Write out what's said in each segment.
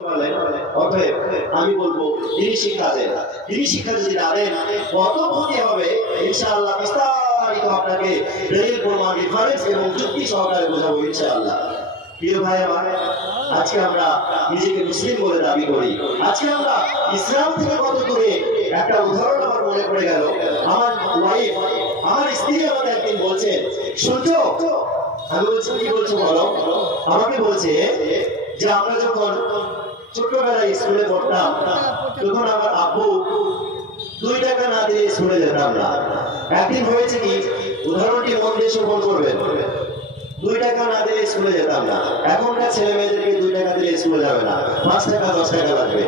অতএব আমি বলবো তিনি শিক্ষা দেন, তিনি শিক্ষা যদি না দেন কত ক্ষতি হবে ইনশাআল্লাহ বিস্তারিত আপনাকে দলিল প্রমাণ রেফারেন্স এবং যুক্তি সহকারে বোঝাবো ইনশাআল্লাহ। প্রিয় ভাই আমার, আজকে আমরা নিজেকে মুসলিম বলে দাবি করি, আজকে আমরা ইসলাম থেকে কত দূরে। একটা উদাহরণ আমার মনে পড়ে গেল। আমার ওয়াইফ, আমার স্ত্রী আমাকে একদিন বলছে, শুনছো? আমি বলছি কি বলছো বলো। আমাকে বলছে যে আমরা যখন ছোটবেলায় স্কুলে পড়তাম তখন আমার আব্বু 2 টাকা না দিলে স্কুলে যেতাম না। একদিন হয়েছে কি, উদাহরণটি মন দিয়ে শ্রবণ করবেন, 2 টাকা না দিলে স্কুলে যেতাম না। এখনকার ছেলে মেয়েদেরকে 2 টাকা দিলে স্কুলে যাবে না, 5 টাকা 10 টাকা লাগবে।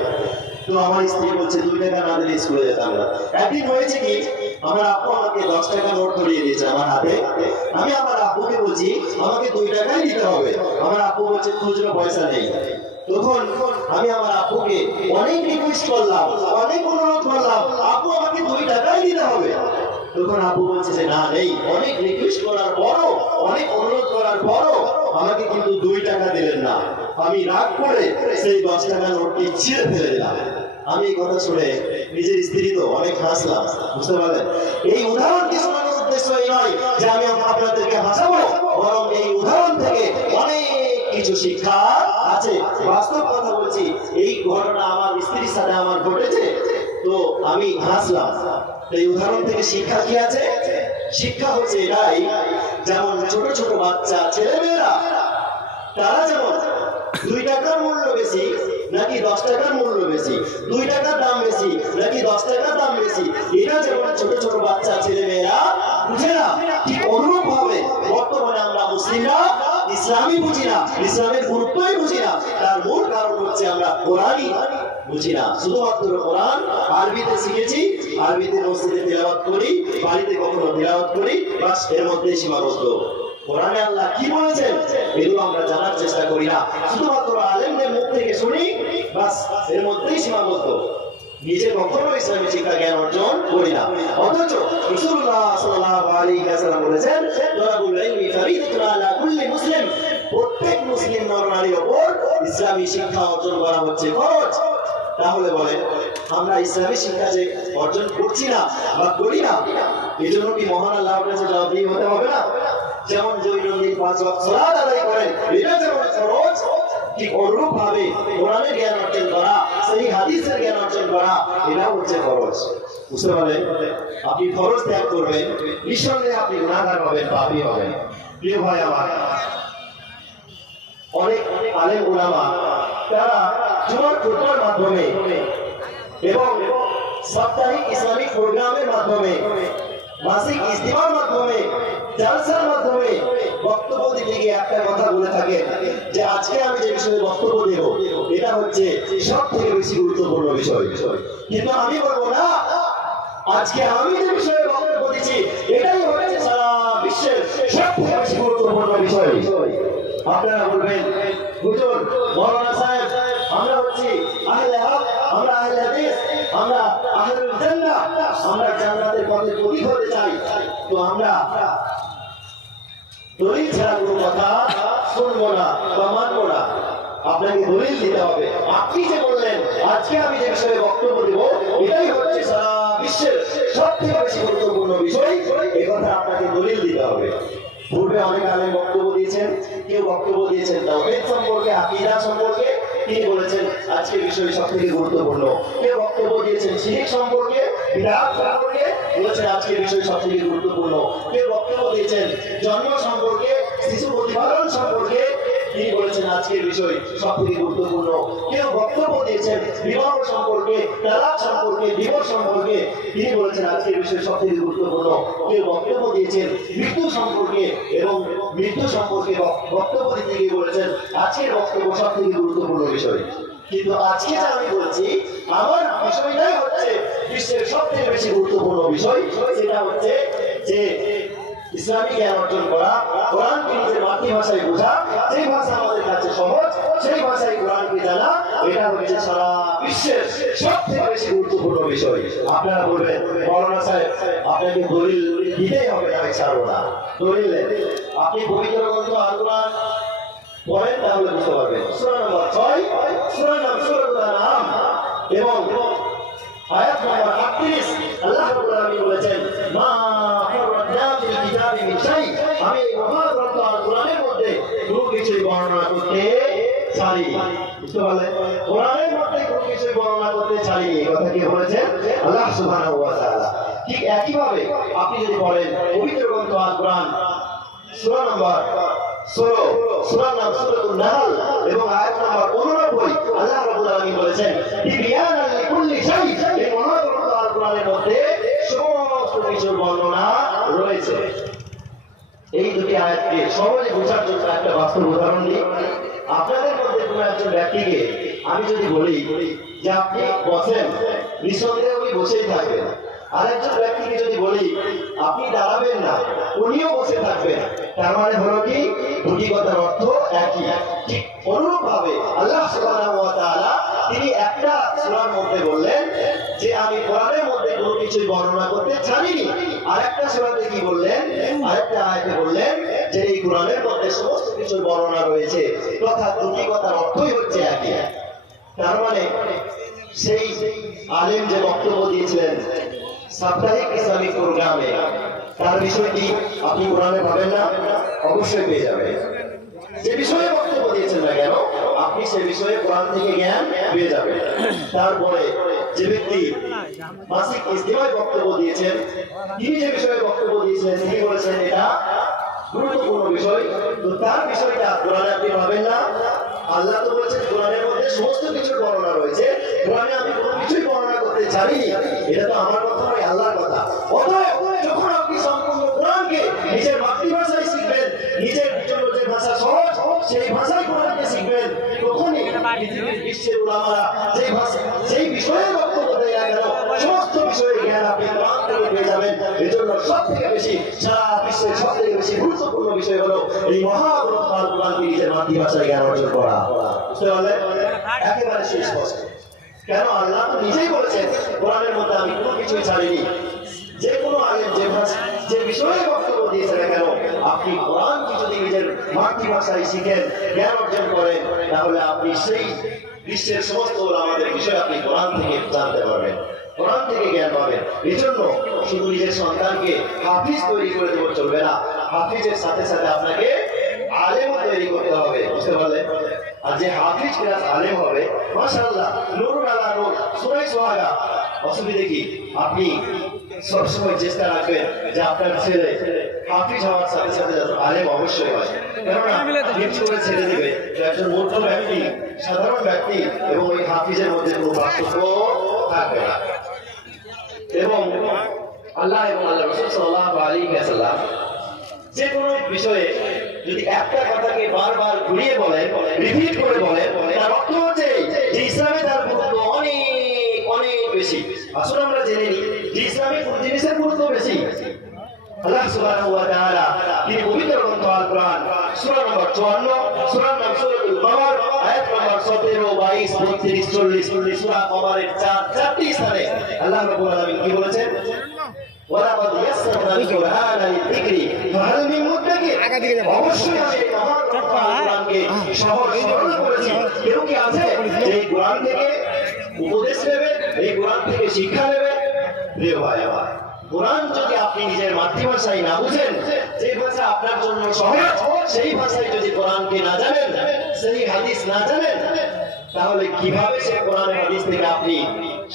তো আমার স্ত্রী বলছে 2 টাকা না দিলে স্কুলে যেতাম না। একদিন হয়েছে কি, আমার আব্বু আমাকে 10 টাকা নোট ধরিয়ে দিয়েছে আমার হাতে। আমি আমার আব্বুকে বলছি আমাকে 2 টাকাই দিতে হবে। আমার আব্বু বলছে খুচরো পয়সা নেই। তখন আমি আমার আব্বুকে অনেক রিকোয়েস্ট করলাম, অনেক অনুরোধ করলাম, আব্বু আমাকে 2 টাকাই দিতে হবে। তখন আব্বু বলছে যে না নেই। অনেক রিকোয়েস্ট করার পরও, অনেক অনুরোধ করার পরও আমাকে কিন্তু 2 টাকা দিলেন না। আমি রাগ করে সেই 10 টাকা নোটটি ছিঁড়ে ফেলে দিলাম। আমি এই কথা শুনে নিজের স্ত্রী তো অনেক হাসলাম, বুঝতে পারলেন? এই উদাহরণটি শোনানোর উদ্দেশ্য এই নয় যে আমি আপনাদেরকে হাসাবো, বরং এই উদাহরণ থেকে অনেক কিছু শিক্ষা আছে। বাস্তব কথা বলছি, এই ঘটনা আমার স্ত্রীর সাথে আমার ঘটেছে, তো আমি হাসলাম। এই উদাহরণ থেকে শিক্ষা কি আছে? শিক্ষা হচ্ছে এটাই, যেমন ছোট ছোট বাচ্চা ছেলেমেয়েরা তারা যেমন 2 টাকার মূল্য বেশি নাকি 10 টাকার মূল্য বেশি, 2 টাকার দাম বেশি নাকি 10 টাকার দাম বেশি, এটা যেমন ছোট ছোট বাচ্চা ছেলেমেয়েরা বুঝে না, ঠিক অনুরূপ ভাবে বর্তমানে আমরা মুসলিমরা ইসলামই বুঝি না, ইসলামের গুরুত্বই বুঝি না। তার মূল কারণ হচ্ছে আমরা কোরআনই বুঝি না। শুধুমাত্র কোরআন আরবিতে শিখেছি, আরবিতে মসজিদে তিলাওয়াত করি, বাড়িতে কখনো তিলাওয়াত করি, বাস এর মধ্যে সীমাবদ্ধ। কোরআনে আল্লাহ কি বলেছেন এগুলো আমরা জানার চেষ্টা করি না, শুধুমাত্র আলেমদের মুখ থেকে শুনি, বাস এর মধ্যেই সীমাবদ্ধ। নিজে কখনো ইসলামী শিক্ষা জ্ঞান অর্জন করি না। অথচ রাসূলুল্লাহ সাল্লাল্লাহু আলাইহি ওয়াসাল্লাম বলেছেন, তলাবুল ইলমি ফরিদাতুন আলা কুল্লি মুসলিম, প্রত্যেক মুসলিম নর-নারীর উপর ইসলামী শিক্ষা অর্জন করা হচ্ছে ফরজ। তাহলে বলেন আমরা ইসলামী শিক্ষা যে অর্জন করছি না বা করি না, এজন্য কি মহান আল্লাহর কাছে জবাবদিহি হতে হবে না? যেমন দৈনন্দিন 5 ওয়াক্ত সালাত আদায় করেন, এটা যেমন ফরজ, ঠিক অনুরূপ ভাবে কোরআনের জ্ঞান অর্জন করা, সেই হাদিসের জ্ঞান অর্জন করা, এটা হচ্ছে ফরজ। বুঝতে পারলেন? আপনি ফরজ ত্যাগ করবেন, নিঃসন্দেহে আপনি গুনাহগার হবেন, পাপী হবেন। প্রিয় ভাই আমার, অনেক আলেম উলামা তারা জুমার খুতবার মাধ্যমে এবং সাপ্তাহিক ইসলামিক প্রোগ্রামের মাধ্যমে, মাসিক ইজতিমার মাধ্যমে, জালসার মাধ্যমে বক্তব্য দিতে গিয়ে একটা কথা বলে থাকেন যে আজকে আমি যে বিষয়ে বক্তব্য দেব এটা হচ্ছে সব থেকে বেশি গুরুত্বপূর্ণ বিষয়। কিন্তু আমি বলবো না, আজকে আমি যে বিষয়ে বক্তব্য দিচ্ছি এটাই হচ্ছে সারা বিশ্বের সব থেকে বেশি গুরুত্বপূর্ণ বিষয়। আপনারা বলবেন হুজুর, মাওলানা সাহেব, আমরা হচ্ছি আহলে হক, আমরা আহলে হাদিস, আমরা আহলুল জান্নাহ, আমরা জান্নাতের পথে পথিক হতে চাই, তো আমরা দলিল ছাড়া কোনো কথা শুনবো না বা মানবো না। আপনাকে দলিল দিতে হবে। আপনি যে বললেন আজকে আমি যে বিষয়ে বক্তব্য দেব এটাই হচ্ছে সারা বিশ্বের সব থেকে বেশি গুরুত্বপূর্ণ বিষয়, এই কথা আপনাকে দলিল দিতে হবে। পূর্বে অনেক আলেম বক্তব্য দিয়েছেন, কেউ বক্তব্য দিয়েছেন তাওহীদ সম্পর্কে, আকীদা সম্পর্কে, তিনি বলেছেন আজকের বিষয় সব থেকে গুরুত্বপূর্ণ। কেউ বক্তব্য দিয়েছেন শিরক সম্পর্কে, বিদআত সম্পর্কে, বলেছেন আজকের বিষয় সব থেকে গুরুত্বপূর্ণ। কেউ বক্তব্য দিয়েছেন জন্ম সম্পর্কে, শিশু প্রতিপালন সম্পর্কে, তিনি বলেছেন আজকের বিষয় সব থেকে গুরুত্বপূর্ণ। কেউ বক্তব্য দিয়েছেন বিবাহ সম্পর্কে, তালাক সম্পর্কে, ডিভোর্স সম্পর্কে, তিনি বলেছেন আজকের বিষয় সব থেকে গুরুত্বপূর্ণ। কেউ বক্তব্য দিয়েছেন মৃত্যু সম্পর্কে এবং মৃত্যু সম্পর্কে বক্তব্য দিতে গিয়ে বলেছেন আজকের বক্তব্য সব থেকে গুরুত্বপূর্ণ বিষয়। কিন্তু আজকে যা আমি বলছি আমার বিষয়টাই হচ্ছে বিশ্বের সব থেকে বেশি গুরুত্বপূর্ণ বিষয়। সেটা হচ্ছে যে ইসলামী জ্ঞান অর্জন করা, কোরআনকে নিজের মাতৃভাষায় বোঝা, যে ভাষা আমাদের কাছে সহজ সেই ভাষায় কোরআনকে জানা, এটা হচ্ছে সারা বিশ্বের সব থেকে বেশি গুরুত্বপূর্ণ বিষয়। আপনারা বলবেন মাওলানা সাহেব আপনাকে দলিল দিতেই হবে, আমি ছাড়বো না। দলিল আপনি পবিত্র গ্রন্থ আল কোরআন পড়েন তাহলে বুঝতে পারবেন। সূরা নম্বর 6, সূরা নম্বর এবং আয়াত নম্বর 38 আল্লাহ রাব্বুল আলামিন বলেছেন মা ফাররাতনা ফিল কিতাবি মিন শাই, আমি মহাগ্রন্থ আল কোরআনের মধ্যে কোনো কিছুই বর্ণনা করতে ছাড়িনি। বুঝতে পারলেন? কোরআনের মধ্যে কোনো কিছুই বর্ণনা করতে ছাড়িনি, এই কথা কি বলেছেন আল্লাহ সুবহানাহু ওয়া তাআলা। ঠিক একই ভাবে আপনি যদি পড়েন পবিত্র গ্রন্থ আল কোরআন সূরা নম্বর 16, সূরার নাম সূরাতুন নাহল এবং আয়াত নম্বর 89, আল্লাহ রাব্বুল আলামিন বলেছেন তিবিয়ানাল লিকুল্লি শাই, এই মহাগ্রন্থ আল কোরআনের মধ্যে সমস্ত কিছুর বর্ণনা রয়েছে। এই দুটি আয়াতকে সহজে বোঝার জন্য একটা বাস্তব উদাহরণ দিই। আপনাদের মধ্যে কোনো একজন ব্যক্তিকে আমি যদি বলি যে আপনি বসেন, নিঃসন্দেহে উনি বসেই থাকবেন। আরেকজন ব্যক্তিকে যদি বলি আপনি দাঁড়াবেন না, উনিও বসে থাকবেন। তার মানে হলো কি দুটি কথার অর্থ একই। ঠিক অনুরূপ ভাবে আল্লাহ সুবহানাহু ওয়া তাআলা তিনি একটা সূরার মধ্যে বললেন যে আমি কোরআনের মধ্যে কোনো কিছুই বর্ণনা করতে ছাড়িনি, আরেকটা সূরাতে কি বললেন, আরেকটা আয়াতে বললেন যে এই কোরআনের মধ্যে সমস্ত কিছুর বর্ণনা রয়েছে, তথা দুটি কথার অর্থই হচ্ছে একই। তার মানে সেই আলেম যে বক্তব্য দিয়েছিলেন সাপ্তাহিক ইসলামিক প্রোগ্রামে, তার বিষয়টি আপনি কোরআনে পাবেন না? অবশ্যই পেয়ে যাবেন। যে বিষয়ে বক্তব্য দিয়েছেন না কেন, আপনি সে বিষয়ে কোরআন থেকে জ্ঞান পেয়ে যাবেন। তারপরে যে ব্যক্তি মাসিক ইজতিমায় বক্তব্য দিয়েছেন, তিনি যে বিষয়ে বক্তব্য দিয়েছেন তিনি বলেছেন এটা গুরুত্বপূর্ণ বিষয়, তো তার বিষয়টা কোরআনে আপনি পাবেন না। আল্লাহ তো বলেছেন কোরআনের মধ্যে সমস্ত কিছুর বর্ণনা রয়েছে, কোরআনে আমি কোনো কিছুই বর্ণনা করতে জানিনি, এটা তো আমার কথা নয়, আল্লাহর কথা। অতএব যখন আপনি সম্পূর্ণ কোরআনকে নিজের মাতৃভাষায় শিখবেন, নিজের জন্য যে ভাষা সহজ সেই ভাষায় কোরআনকে শিখবেন, তখনই বিশ্বের উলামারা যেই বিষয়ে বক্তব্য দেয় না কেন সমস্ত বিষয়ের জ্ঞান আপনি কোরআন থেকে পেয়ে যাবেন। এজন্য সব থেকে বেশি সারা বিশ্বের সব থেকে বেশি গুরুত্বপূর্ণ বিষয় হলো এই মহাগ্রন্থ আল কোরআনকে নিজের মাতৃভাষায় জ্ঞান অর্জন করা। বুঝতে পারলেন? একেবারে সুস্পষ্ট। কেন আল্লাহ তো নিজেই বলেছেন কোরআনের মধ্যে আমি কোনো কিছুই ছাড়িনি। যে কোনো আলেম যে বিষয়ে বক্তব্য দিয়েছে না কেন, আপনি কোরআনকে যদি নিজের মাতৃভাষায় শিখেন, জ্ঞান অর্জন করেন, তাহলে আপনি সেই বিশ্বের সমস্ত আমাদের বিষয় আপনি কোরআন থেকে জানতে পারবেন, কোরআন থেকে জ্ঞান পাবেন। এজন্য শুধু নিজের সন্তানকে হাফিজ তৈরি করে দেবো চলবে না, হাফিজের সাথে সাথে আপনাকে আলেমও তৈরি করতে হবে। বুঝতে পারলেন? আর যে হাফিজ প্লাস আলেম হবে, মাশাআল্লাহ, নূরুন আলা নূর, সূরা সোহাগা। অসুবিধা কি? আপনি সবসময় চেষ্টা রাখবেন যে আপনার ছেলে হাফিজ হওয়ার সাথে সাথে আলেম অবশ্যই হয়। কেননা নিজ করে ছেড়ে দেবে একজন মূর্খ ব্যক্তি, সাধারণ ব্যক্তি এবং ওই হাফিজের মধ্যে কোনো পার্থক্য থাকবে না। এবং আল্লাহ এবং আল্লাহ রাসূল সাল্লাল্লাহু আলাইহি ওয়াসাল্লাম যে কোনো বিষয়ে যদি একটা কথাকে বারবার ঘুরিয়ে বলেন, রিপিট করে বলেন, তার অর্থ হচ্ছে যে ইসলামে তার গুরুত্ব অনেক অনেক বেশি। আসলে আমরা জেনে নিই যে ইসলামে কোন জিনিসের গুরুত্ব বেশি। আল্লাহ সুবহানাহু ওয়া তাআলা তিনি পবিত্র গ্রন্থ আল কোরআন সূরা নম্বর 54, সূরার নাম সূরাতুল কমর, আয়াত নম্বর 17, 22, 32, 40 সূরা কমরের চারটি স্থানে আল্লাহ রাব্বুল আলামিন কি বলেছেন? ওয়ালাকাদ ইয়াসসারনাল কুরআনা লিযিকরি ফাহাল মিন মুদ্দাকির। অবশ্যই আমি এই মহাগ্রন্থ আল কোরআনকে সহজ সরল করেছি। কেউ কি আছে যে এই কোরআন থেকে উপদেশ নেবে, এই কোরআন থেকে শিক্ষা নেবে? প্রিয় ভাই আমার, কোরআন যদি আপনি নিজের মাতৃভাষায় না বুঝেন, যে ভাষা আপনার জন্য সহজ সেই ভাষায় যদি কোরআনকে না জানেন, সেই হাদিস না জানেন, তাহলে কিভাবে সে কোরআন হাদিস থেকে আপনি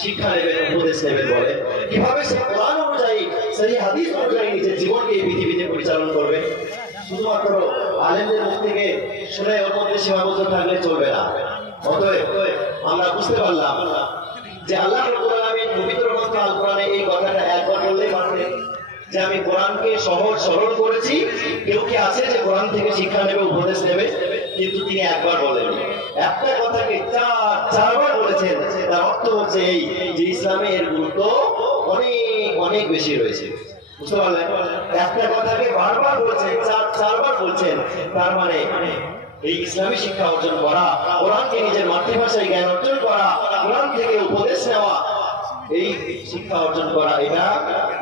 শিক্ষা নেবেন, উপদেশ নেবেন? বলে কিভাবে সে কোরআন অনুযায়ী সেই হাদিস অনুযায়ী নিজের জীবনকে এই পৃথিবীতে পরিচালনা করবে? শুধুমাত্র আলেমদের মুখ থেকে শুনে ওর মধ্যে সীমাবদ্ধ থাকলে চলবে না। অতএব আমরা বুঝতে পারলাম যে আল্লাহ রাব্বুল আলামিন পবিত্র গ্রন্থ আল কোরআনে এই কথাটা একবার বললেই পারতেন যে আমি কোরআনকে সহজ সরল করেছি। কেউ কি আছে যে কোরআন থেকে শিক্ষা নেবে, উপদেশ নেবে? কিন্তু তিনি একবার বলেননি, একটা কথাকে চারবার বলেছেন। তার অর্থ হচ্ছে এই যে ইসলামে এর গুরুত্ব অনেক অনেক বেশি রয়েছে। বুঝতে পারলেন? একটা কথাকে বারবার বলছেন, চারবার বলছেন, তার মানে এই ইসলামী শিক্ষা অর্জন করা, কোরআনকে নিজের মাতৃভাষায় জ্ঞান অর্জন করা, কোরআন থেকে উপদেশ নেওয়া, এই শিক্ষা অর্জন করা, এটা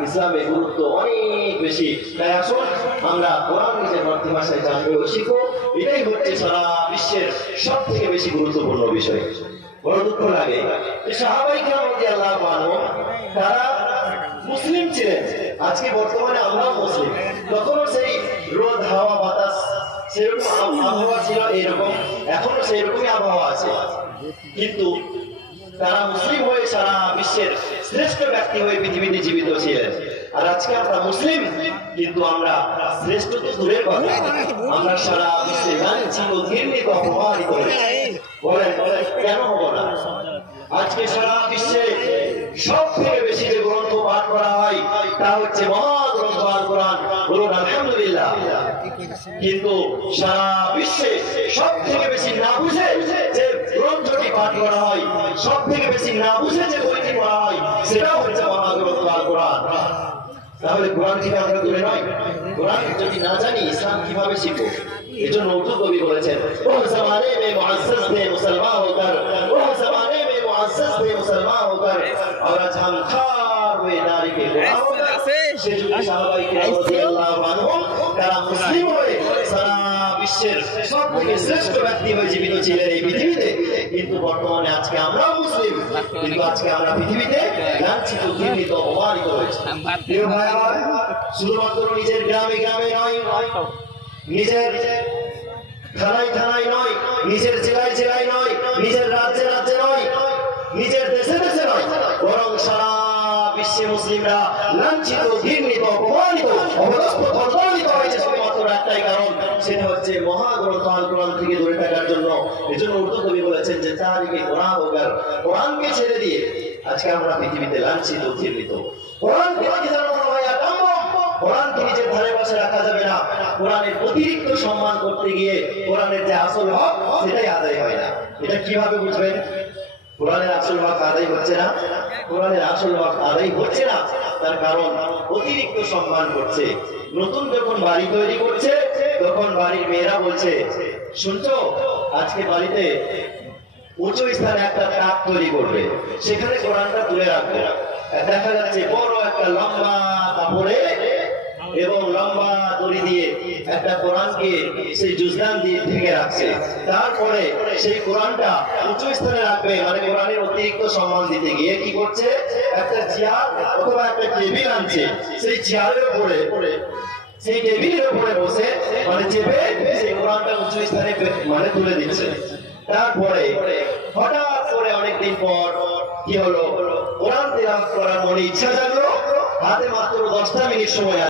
ইসলামের গুরুত্ব অনেক বেশি। তাই আসুন আমরা কোরআন নিজের মাতৃভাষায় জানবো ও শিখবো। এটাই হচ্ছে সারা বিশ্বের সব থেকে বেশি গুরুত্বপূর্ণ বিষয়। বড় দুঃখ লাগে। সাহাবায়ে কেরাম রাদিয়াল্লাহু আনহু তারা মুসলিম ছিলেন, আজকে বর্তমানে আমরাও মুসলিম। তখনও সেই রোদ হাওয়া বাতাস সেরকম আবহাওয়া ছিল, এইরকম এখনো সেই রকমই আবহাওয়া আছে, কিন্তু তারা মুসলিম হয়ে সারা বিশ্বের শ্রেষ্ঠ ব্যক্তি হয়ে পৃথিবীতে জীবিত ছিলেন। আর আজকে আমরা মুসলিম, কিন্তু আমরা শ্রেষ্ঠ তো দূরের কথা, আমরা সারা বিশ্বে লাঞ্ছিত ঘৃণিত অপমানিত হয়েছি। বলেন কেন হবো না? আজকে সারা বিশ্বে সব থেকে বেশি যে গ্রন্থ পাঠ করা হয় তা হচ্ছে মহাগ্রন্থ আল কোরআন। বলুন আলহামদুলিল্লাহ। কিন্তু সারা বিশ্বে সব থেকে বেশি না বুঝে যে গ্রন্থটি পাঠ করা হয়, সব থেকে বেশি না বুঝে যে বইটি পড়া হয়, সেটা হচ্ছে মহাগ্রন্থ আল কোরআন। তাহলে কোরআন থেকে আমরা দূরে নয়? কোরআন যদি না জানি ইসলাম কিভাবে শিখবো? এজন্য উর্দু কবি বলেছেন, ও জমানে মে মুআজ্জাজ थे मुसलमान होकर, वो जमाने में मुआज्जज थे मुसलमान होकर, और आज हम खार हुए नारी के गुलाम होकर। সে যুগে সাহাবায়ে কেরাম রাদিয়াল্লাহু আনহুম তারা মুসলিম হয়ে সারা বিশ্বের সব থেকে শ্রেষ্ঠ ব্যক্তি হয়ে জীবিত ছিলেন এই পৃথিবীতে। কিন্তু বর্তমানে আজকে আমরাও মুসলিম, কিন্তু আজকে আমরা পৃথিবীতে লাঞ্ছিত ঘৃণিত অপমানিত হয়েছি। প্রিয় ভাই আমার, শুধুমাত্র নিজের গ্রামে গ্রামে নয়, নিজের থানায় থানায় নয়, নিজের জেলায় জেলায় নয়, নিজের রাজ্যে রাজ্যে নয়, নিজের দেশে দেশে নয়, বরং সারা বিশ্বে মুসলিমরা লাঞ্ছিত ঘৃণিত অপমানিত অবদস্থ ধর্ষিত হয়েছে শুধুমাত্র একটাই কারণ, সেটা হচ্ছে মহাগ্রন্থ আল কোরআন থেকে দূরে থাকার জন্য। এজন্য উর্দু কবি বলেছেন যে তারিকে কোরআন হোকার, কোরআনকে ছেড়ে দিয়ে আজকে আমরা পৃথিবীতে লাঞ্ছিত ঘৃণিত। কোরআনকে জানো ভাই আকাম্য, কোরআনকে নিজের ধারে পাশে রাখা যাবে না। কোরআনের অতিরিক্ত সম্মান করতে গিয়ে কোরআনের যে আসল হক সেটাই আদায় হয় না। এটা কিভাবে বুঝবেন? কোরআনের আসল হক আদায় হচ্ছে না, কোরআনের আসল হক আদায় হচ্ছে না, তার কারণ অতিরিক্ত সম্মান করছে। নতুন যখন বাড়ি তৈরি করছে তখন বাড়ির মেয়েরা বলছে, শুনছো আজকে বাড়িতে উঁচু স্থানে একটা তাক তৈরি করবে, সেখানে কোরআনটা তুলে রাখবে। দেখা যাচ্ছে বড় একটা লম্বা কাপড়ে এবং লম্বা দড়ি দিয়ে একটা কোরআনকে সেই জুজদান দিয়ে ঢেকে রাখছে। তারপরে সেই কোরআনটা উঁচু স্থানে রাখবে, মানে কোরআনের অতিরিক্ত সম্মান দিতে গিয়ে কি করছে, একটা চেয়ার অথবা একটা টেবিল আনছে, সেই চেয়ারের উপরে সেই টেবিলের উপরে বসে মানে চেপে সেই কোরআনটা উঁচু স্থানে মানে তুলে দিচ্ছে। তারপরে হঠাৎ করে অনেকদিন পর কি হলো, কোরআন তেলাওয়াত করার মনে ইচ্ছা জাগলো, হাতে মাত্র 10টা মিনিট সময়